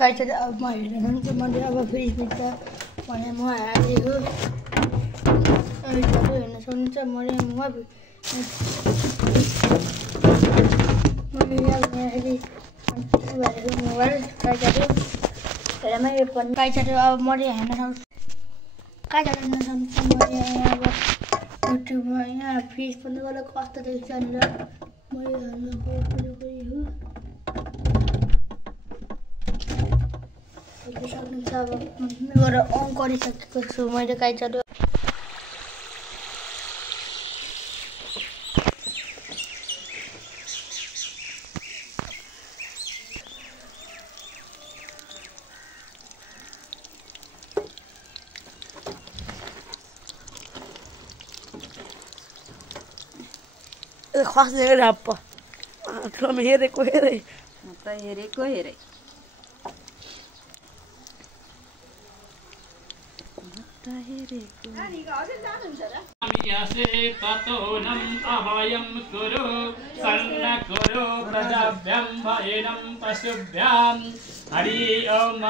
काय चाहिँ अब म हेर्नुहुन्छ मैले अब फेसबुकमा भने म हालेको अहिले हेर्न सक्नुहुन्छ मैले मोबाइल काय चाहिँ हेर मैले पनि काय चाहिँ अब मैले हेर्न सक्छु काय चाहिँ हेर्न सक्छु मैले अब युट्युबमा यहाँ फेस पनि गएर कस्तो देख्छ भनेर मैले हेर्न गएको सक्नुहुन्छ अब मेरो अन गरिसकेको छु मैले काय चाहिँ खस्ने राप म हेरेको हेरे म त हेरेको हेरे ततोऽनं अभयं कुरु सन्न कुरु प्रजाभ्यं भयनं पशुभ्यां हरि ओम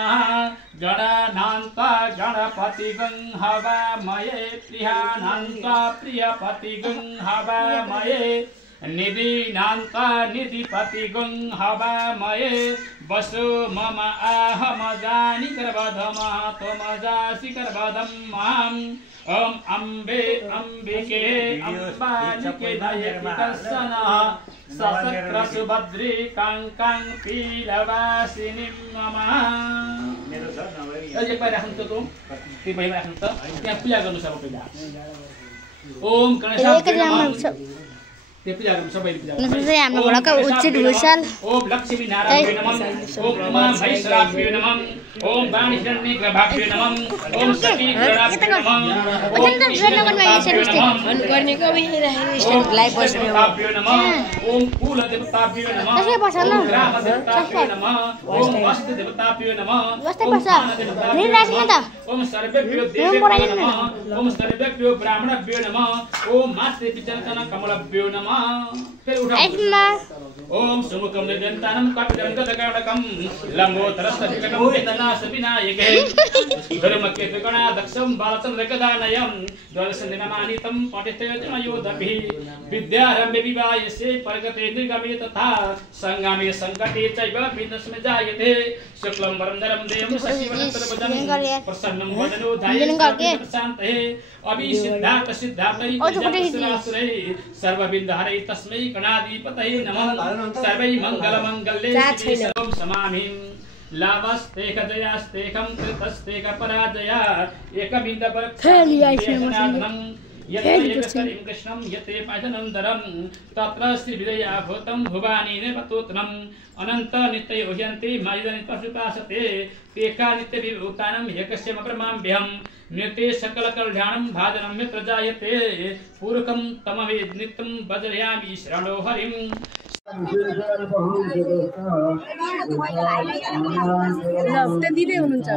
गणानान्त गणपतिगं हवामहे प्रियानान्त प्रियपतिगं हवामहे निधिनान्त निधिपतिगं हवामहे वसु मम आहमजानि गर्भधम त्वमजासि गर्भधं माम् ओम अम्बे अम्बिके अम्बालिके नयकितस्सनः सशक्र सुभद्रे काङ्कां पीलवासिनीं मम अझै पहिला राख्नु त त्यो पहिला राख्नु त त्यहाँ पूजा गर्नु छ पहिला ओम गणेश ते पूजा गर्नु सबैले पूजा गर्नु नसै हाम्रो घरका उचित भुषाल ओम लक्ष्मी नारायण नमः ओम उमा महेश्वराभ्यो नमः ओम वाणी हिरण्य गर्भाभ्यो नमः ओम सती गणाभ्यो नमः ओम गर्नेको स्टेट लाइभ देवताभ्यो नमः ओम कुल देवताभ्यो नमः ओम ग्राम देवताभ्यो नमः ओम वस्तु देवताभ्यो नमः ओम सर्वेभ्यो देवेभ्यो नमः ओम सर्वेभ्यो ब्राह्मणभ्यो नमः ओम मातृ विचरतन कमलभ्यो नमः फिर उठा ओम सुमुखम निदंतानम कपिलं गदगणकम लंबोदरस्तविकटं वेदनासविनायके धर्मकेतुगणा दक्षं बालचन्द्रगदानयं द्वादशदिनमानितं पठिते जनयोधभिः विद्यारम्भे विवाहयसे परगते निर्गमे तथा संगामे संकटे चैव विघ्नस्मे जायते शुक्लं वरदं देवं शशिवर्णं तद्वदनं प्रसन्नं वदनो ध्यायेत् शान्तये अभिसिद्धार्थ सिद्धार्थै सर्वविघ्नहरै तस्मै गणाधिपतये नमः सर्वै मंगलमंगल्ये शिवे सर्वं समामिं लाभस्तेक जयास्तेकं कृतस्तेक पराजया एकबिन्दवरक्षं यत्तेकस्तरिं कृष्णं यत्ते पायनन्दरं तत्र श्रीविजया भूतं भुवानीने पतोत्तमम् अनन्त नित्य ओह्यन्ति मायिदनित्वसुपासते तेका नित्यविभूतानं यकस्य मप्रमाम्भ्यं नित्ये सकलकल्याणं भाजनं यत्र जायते पूर्वकं तमवेद नित्यं वज्रयामि शरणो हरिं दिँदै हुनुहुन्छ